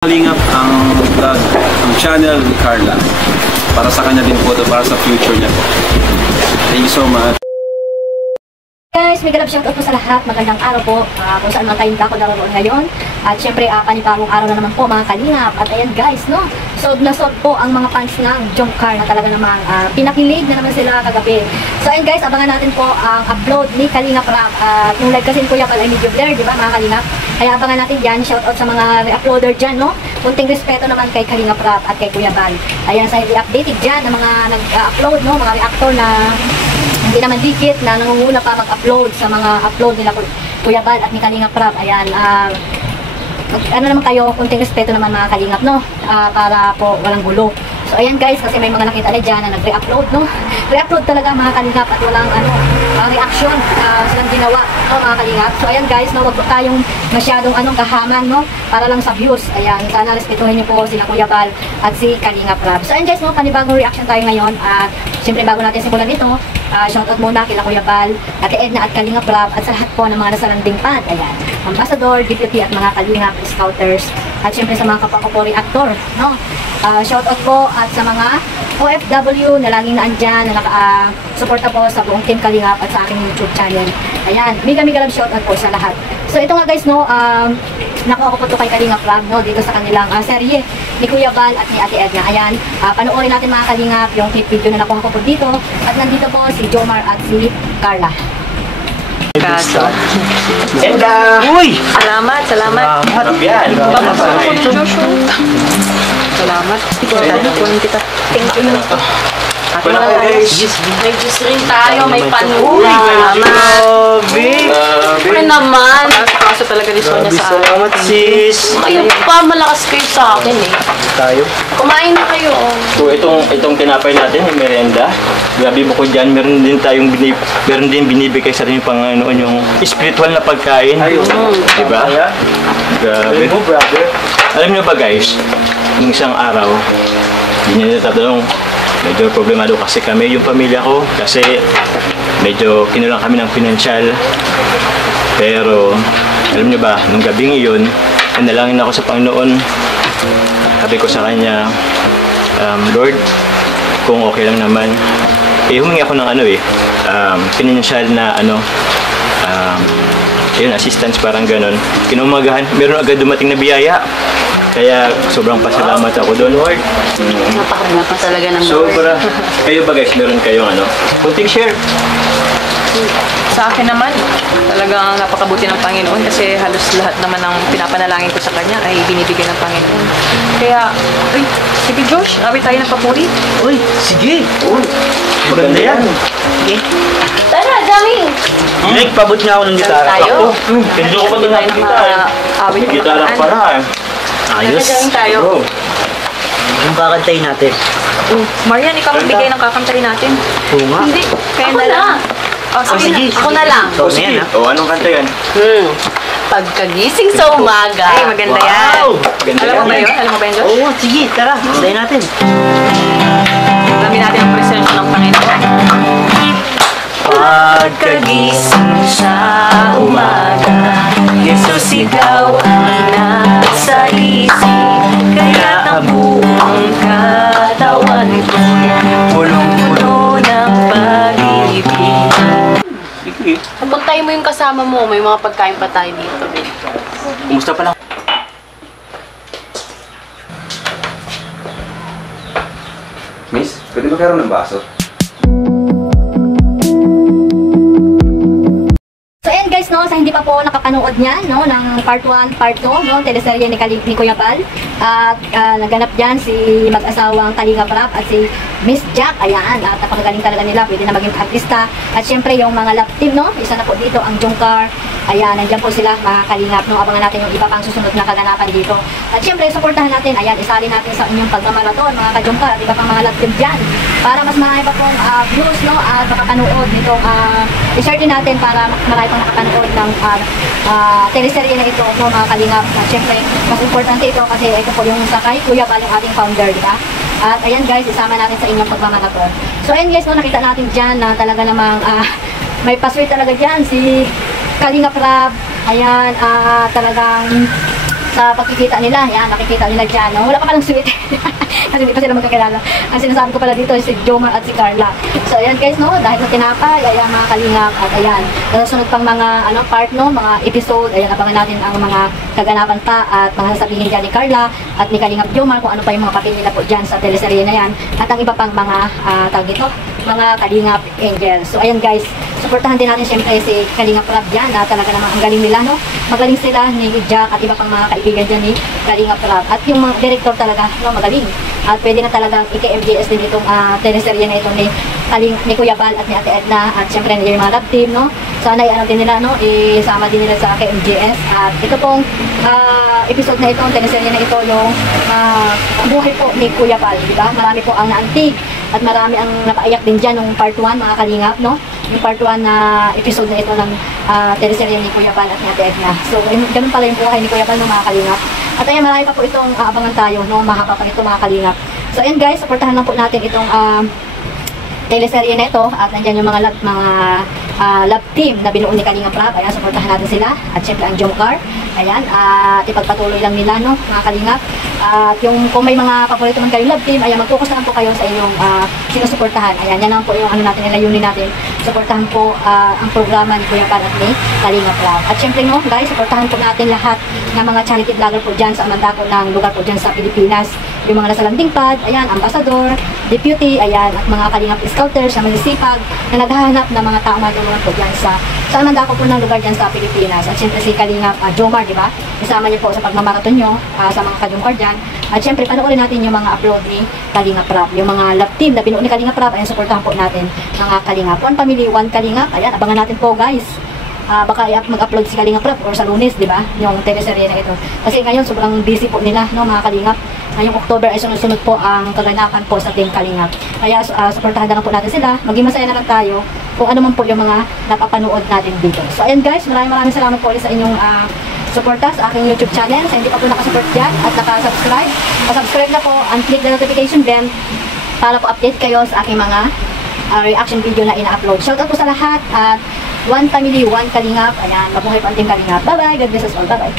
Kalingap ang vlog, ang channel ni Carla. Para sa kanya din po ito, para sa future niya po. Thank you so much. Guys, may galap shoutout po sa lahat. Magandang araw po. Kung saan man tayong dako naroon ngayon. At syempre, panibagong araw na naman po mga kalingap. At ayan guys, no? Sold na sold po ang mga fans ng Jungkar na talaga namang pinakilig na naman sila kagabi. So ayan guys, abangan natin po ang upload ni Kalingap Rap. Yung live kasi Kuya Bal ay medyo blur, di ba mga kalingap? Kaya abangan natin dyan. Shoutout sa mga re-uploader dyan, no? Kunting respeto naman kay Kalingap Rap at kay Kuya Bal. Ayan, sa i-updated dyan ng mga nag-upload, no? Mga reactor na hindi naman dikit na nangunguna pa mag-upload sa mga upload nila Kuya Bal at ni Kalingap Rap. Ayan, ano naman kayo, kunting respeto naman mga kalingap, no? Para po walang gulo. So ayan guys, kasi may mga nakita na dyan na nag-re-upload, no? Re-upload talaga mga kalingap at walang reaction silang ginawa, no mga kalingap. So ayan guys, no, wag po tayong masyadong kahaman, no? Para lang sa views. Ayan, sana respetuhin niyo po sila Kuya Bal at si Kalingap Rap. So ayan guys, no, panibagong reaction tayo ngayon at siyempre bago natin simulan ito, shoutout muna kila Kuya Bal, Ate Edna at Kalingap Rap at sa lahat po ng mga nasa landing pad. Ayan, Ambassador, DPP at mga Kalingap Scouters at siyempre sa mga kapwa ko po reactor, no? Shoutout po at sa mga OFW na laging naandyan na naka-suporta po sa buong Team Kalingap at sa aking YouTube channel. Ayan, mega love shoutout po sa lahat. So ito nga guys, no, nakuha ko po ito kay Kalingap Rap, no, dito sa kanilang serye ni Kuya Bal at ni Ate Edna. Ayan, panoorin natin mga Kalingap yung clip video na nakuha ko po dito. At nandito po si Jomar at si Carla. Kaso. Eda! Uy! Salamat. Harap yan. Salamat. Kunin kita. Thank you. Ako Wala na ko tayo. guys. May juice rin tayo. May Uy! salamat. Grabe! Ano naman? Kaso talaga ni Sonia sa akin. Salamat sis! Kayo pa, malakas kayo sa akin eh. Tayo. Kumain na kayo. So itong tinapay natin, yung merienda. Grabe mo ko dyan, meron din binibigay sa atin pang yung spiritual na pagkain. Diba? Grabe. Alam niyo ba guys, yung isang araw, hindi niya natatanong, medyo problemado kasi kami, yung pamilya ko, kasi medyo kinulang kami ng pinansyal. Pero, alam niyo ba, nung gabing iyon, nanalangin ako sa Panginoon. Sabi ko sa Kanya, Lord, kung okay lang naman, humingi ako ng pinansyal na yun, assistance, parang ganon. Kinumagahan, meron agad dumating na biyaya. Kaya sobrang pasalamat ako doon, Lord. Napakaganda pa talaga ng Sobra. Kayo ba guys, meron kayong kunting share? Sa akin naman, talagang napakabuti ng Panginoon kasi halos lahat naman ng pinapanalangin ko sa Kanya ay binibigyan ng Panginoon. Kaya, sige Josh, awit tayo ng papuri. Uy, sige. Uy, maganda yan. Sige. Tara, Jami! Nick, pabot niya ako ng gitara. Tayo? Hindi ko pa ito ng gitara. Awit May gitara para. Ayos. Nagkagaling tayo. Bro. Yung kakantayin natin. Marian, ikaw magbigay ng kakantahin natin. Oo nga. Hindi, kaya Ako na! Oh, sige. Ako na lang. Ikaw na yan, ha? Anong kanta yan? Pagkagising sa umaga. Ay, maganda yan. Wow! Ganda Alam mo ba yan. yun? Alam mo ba yun, Josh? Oo, sige, tara. Kantayin natin. Alamin natin ang presensya ng Panginoon. Pagkagising sa umaga, Jesus ikaw ang nasa isip. Kaya ang buong katawan ko'y punong-puno ng pag-ibig. Puntahin mo yung kasama mo, may mga pagkain pa tayo dito. Kumusta pa lang? Miss, pwede magkaroon ng baso? So ayan guys, no, sa hindi pa po nakapanood niyan, no, ng part 1, part 2, no, teleserye ni Kuya Bal. At naganap dyan si mag-asawang Kalingap Rap at si Miss Jack. Ayan, at napakagaling talaga nila, pwede na maging artista. At syempre yung mga love team, no, isa na po dito ang Jungkar. Ayan, nandiyan po sila mga Kalingap, no, abangan natin yung iba pang susunod na kaganapan dito. At syempre, supportahan natin, ayan, isali natin sa inyong pagmamarathon, mga ka-Jungkar, at iba pang mga love team dyan. Para mas marami pa pong views, no, at makapanood nitong i-share din natin para marami pang nakapanood ng teleserye na ito, no, mga Kalingap. At syempre, mas importante ito kasi ito po yung sa kay Kuya Bal, yung ating founder, di ba? At ayan guys, isama natin sa inyong pagmamarathon. So ayan guys, no, nakita natin dyan na talaga namang may pasway talaga dyan si Kalingap Rap. Ayan, talagang sa pagkikita nila. Yan, nakikita nila dyan. No? Wala pa palang sweet. Kasi hindi pa sila magkakilala. Ang sinasabi ko pala dito is si Jomar at si Carla. So ayan guys, no, dahil sa tinapay, ayan mga kalingap, at ayan, nasusunod pang mga part, no, mga episode, ayan, abangan natin ang mga kaganapan pa at mga sasabihin dyan ni Carla at ni Kalingap Jomar kung ano pa yung mga papel nila po dyan sa teleserye na yan at ang iba pang mga tawag ito, mga Kalingap Angels. So ayan guys, supportahan din natin syempre si Kalingap Rab dyan na talaga naman ang galing nila, no? Magaling sila ni Jack at iba pang mga kaibigan dyan ni Kalingap Rab. At yung mga director talaga, no, magaling. At pwede na talagang ika-MJS din itong teleserye na ito ni Kuya Bal at ni Ate Edna at syempre ni yung mga lab team, no? Sana i-ano din nila, no? Isama din nila sa KMJS. At ito pong episode na ito, teleserye na ito, yung buhay po ni Kuya Bal, di ba? Marami po ang naantig at marami ang napaiyak din dyan nung part 1, mga kalingap, no? Yung part 1 na episode na ito ng teleserye ni Kuya Bal at ni Ate Edna. So, ganun pala yung buhay ni Kuya Bal, no, mga kalingap. At ayan, marami pa po itong aabangan tayo, no? Mahaba pa ito, mga kalingap. So, ayan guys, supportahan lang po natin itong teleserye na ito at nandiyan yung mga love team na binuo ni Kalingap Rab. Ayan, supportahan natin sila. At syempre ang Jomcar. Ayan, at ipagpatuloy lang nila, no, mga kalingap. At yung kung may mga paborito man kayong love team, ayan, mag-focus na lang po kayo sa inyong sinusuportahan. Ayan, yan lang po yung ano natin, nilayunin natin. Suportahan po ang programa ni Kuya Pan at ni Kalingap Rab. At syempre, no, guys, suportahan po natin lahat ng mga charity vlogger po dyan sa mandako ng lugar po dyan sa Pilipinas. Yung mga nasa landing pad, ayan, ambassador, deputy, ayan, at mga Kalingap scouters na masisipag na naghahanap ng mga tao matulungan po dyan sa mandako po ng lugar dyan sa Pilipinas. At syempre si Kalingap Jomar, di ba? Isama niyo po sa pagmamarathon nyo sa mga ka-Jomcar dyan. At syempre, panoorin natin yung mga upload ni Kalingap Rab. Yung mga love team na binuo ni Kalingap Rab, ayan, supportahan po natin mga Kalingap. One family, one Kalingap. Ayan, abangan natin po guys. Baka mag-upload si Kalingap Rab or sa Lunes, di ba? Yung teleserye na ito. Kasi ngayon, sobrang busy po nila, no, mga Kalingap. Ngayong October ay sunod-sunod po ang kaganapan po sa Team Kalingap. Kaya supportahan na lang po natin sila. Maging masaya na lang tayo kung ano man po yung mga napapanood natin dito. So ayan guys, maraming salamat po ulit sa inyong suporta sa aking YouTube channel. Sa hindi pa po nakasupport dyan at nakasubscribe, subscribe na po and click the notification bell para po update kayo sa aking mga reaction video na ina-upload. Shoutout po sa lahat at one family, one Kalingap. Ayan, mabuhay po ang Team Kalingap. Bye-bye. God bless us all. Bye-bye.